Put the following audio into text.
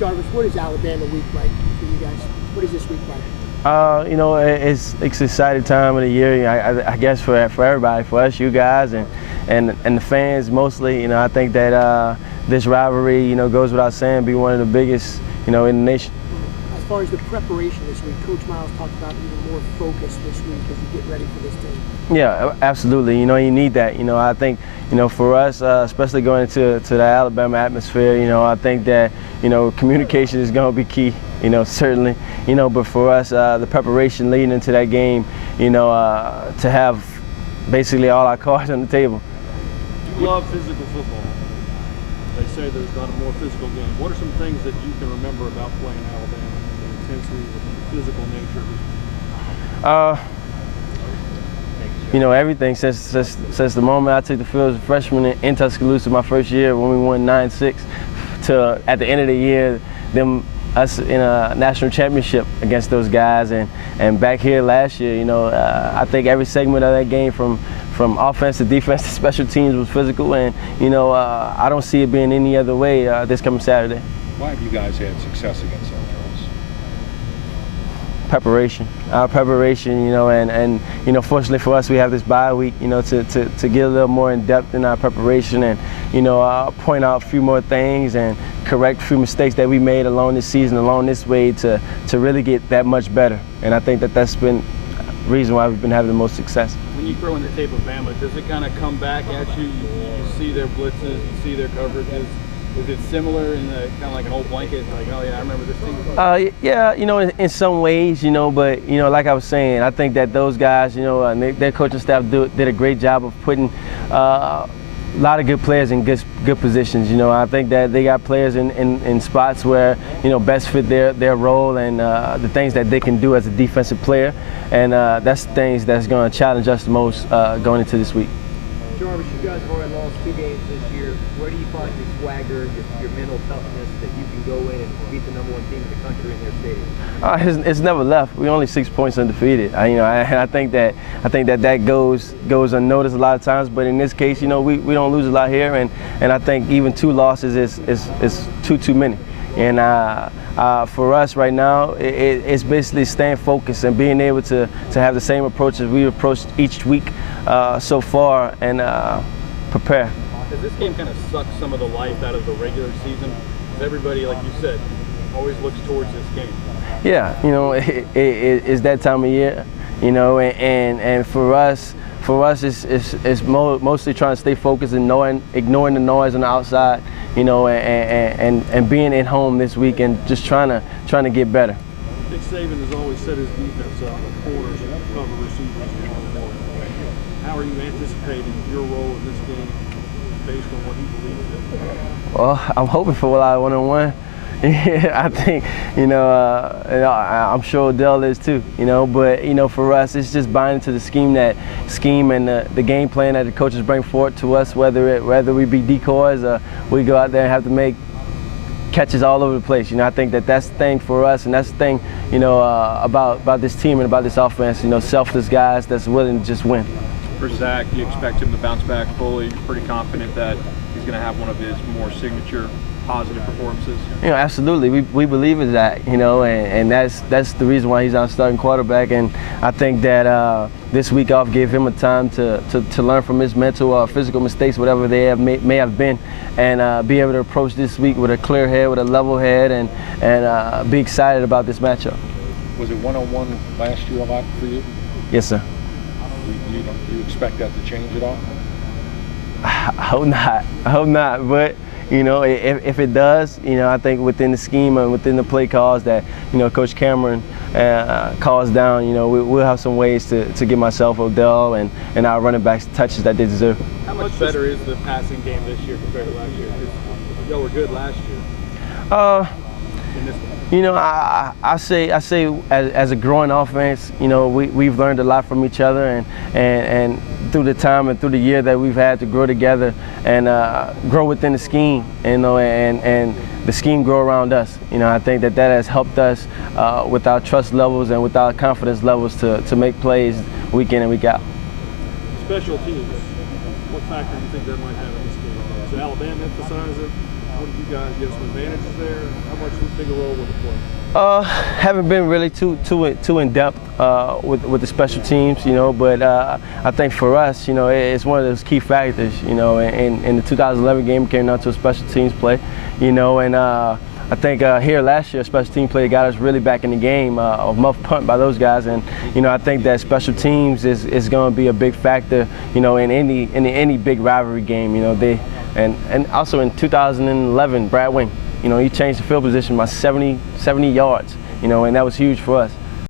Jarvis, what is Alabama week like for you guys? What is this week like? You know, it's an exciting time of the year. I guess for everybody, for us, you guys, and the fans mostly. You know, I think that this rivalry, you know, goes without saying, be one of the biggest, you know, in the nation. As far as the preparation this week, Coach Miles talked about even more focus this week as you get ready for this team. Yeah, absolutely. You know, you need that. You know, I think, you know, for us, especially going into the Alabama atmosphere, you know, I think that, you know, communication is going to be key. You know, certainly. You know, but for us, the preparation leading into that game, you know, to have basically all our cards on the table. You love physical football. They say there's not a more physical game. What are some things that you can remember about playing Alabama, the intensity, the physical nature? You know, everything since the moment I took the field as a freshman in Tuscaloosa my first year when we won 9-6 to at the end of the year, us in a national championship against those guys, and back here last year, you know, I think every segment of that game from offense to defense to special teams was physical, and you know, I don't see it being any other way this coming Saturday. Why have you guys had success against them, Charles? Preparation, our preparation, you know, and you know, fortunately for us, we have this bye week, you know, to get a little more in depth in our preparation, and you know, point out a few more things and correct a few mistakes that we made along this season, along this way, to really get that much better. And I think that that's been the reason why we've been having the most success. When you throw in the tape of Bama, does it kind of come back at you? You see their blitzes, you see their coverages. Is it similar in the kind of like an old blanket, like, oh yeah, I remember this thing? Yeah, you know, in some ways, you know, but you know, like I was saying, I think that those guys, you know, their coaching staff did a great job of putting a lot of good players in good positions. You know, I think that they got players in spots where, you know, best fit their role and the things that they can do as a defensive player, and that's things that's going to challenge us the most going into this week. Jarvis, you guys have already lost 2 games this year. Where do you find your swagger, your mental toughness that you can go in and beat the #1 team in the country in their stadium? It's never left. We're only 6 points undefeated. You know, I think that goes unnoticed a lot of times. But in this case, you know, we don't lose a lot here, and I think even 2 losses is too many. And for us right now, it's basically staying focused and being able to have the same approach as we approached each week so far, and prepare. Does this game kind of suck some of the life out of the regular season? Because everybody, like you said, always looks towards this game. Yeah, you know, it's that time of year, you know, and for us it's mostly trying to stay focused and ignoring the noise on the outside, you know, and being at home this week and just trying to get better. Nick Saban has always set his defense up with corners and cover receivers and one-on-one. How are you anticipating your role in this game based on what he believes in? Well, I'm hoping for a lot of one-on-one. Yeah, I think, you know, I'm sure Odell is too, you know, but, you know, for us, it's just buying into the scheme and the game plan that the coaches bring forward to us, whether we be decoys or we go out there and have to make catches all over the place. You know, I think that that's the thing for us, and that's the thing, you know, about this team and about this offense, you know, selfless guys that's willing to just win. For Zach, you expect him to bounce back fully? You're pretty confident that he's going to have one of his more signature positive performances? You know, absolutely. We believe in that, you know, and that's the reason why he's our starting quarterback. And I think that this week off gave him a time to learn from his mental or physical mistakes, whatever they may have been, and be able to approach this week with a clear head, with a level head, and be excited about this matchup. Was it one-on-one last year a lot for you? Yes, sir. You expect that to change at all? I hope not. I hope not. But you know, if it does, you know, I think within the scheme and within the play calls that, you know, Coach Cameron calls down, you know, we'll have some ways to get myself, Odell, and our running backs touches that they deserve. How much better is the passing game this year compared to last year? Because y'all were good last year. You know, I say as a growing offense, you know, we've learned a lot from each other, and through the time and through the year that we've had to grow together and grow within the scheme, you know, and the scheme grow around us. You know, I think that has helped us with our trust levels and with our confidence levels to make plays week in and week out. Special teams, what factor do you think that might have in this game? Does Alabama emphasize it? What do you guys, you have some advantages there? How much bigger role will it play? Haven't been really too in depth with the special teams, you know, but I think for us, you know, it's one of those key factors, you know, in the 2011 game it came down to a special teams play, you know, and I think here last year, special team play got us really back in the game, a muff punt by those guys, and you know I think that special teams is going to be a big factor, you know, in any big rivalry game, you know. And also in 2011, Brad Wing, you know, he changed the field position by 70 yards, you know, and that was huge for us.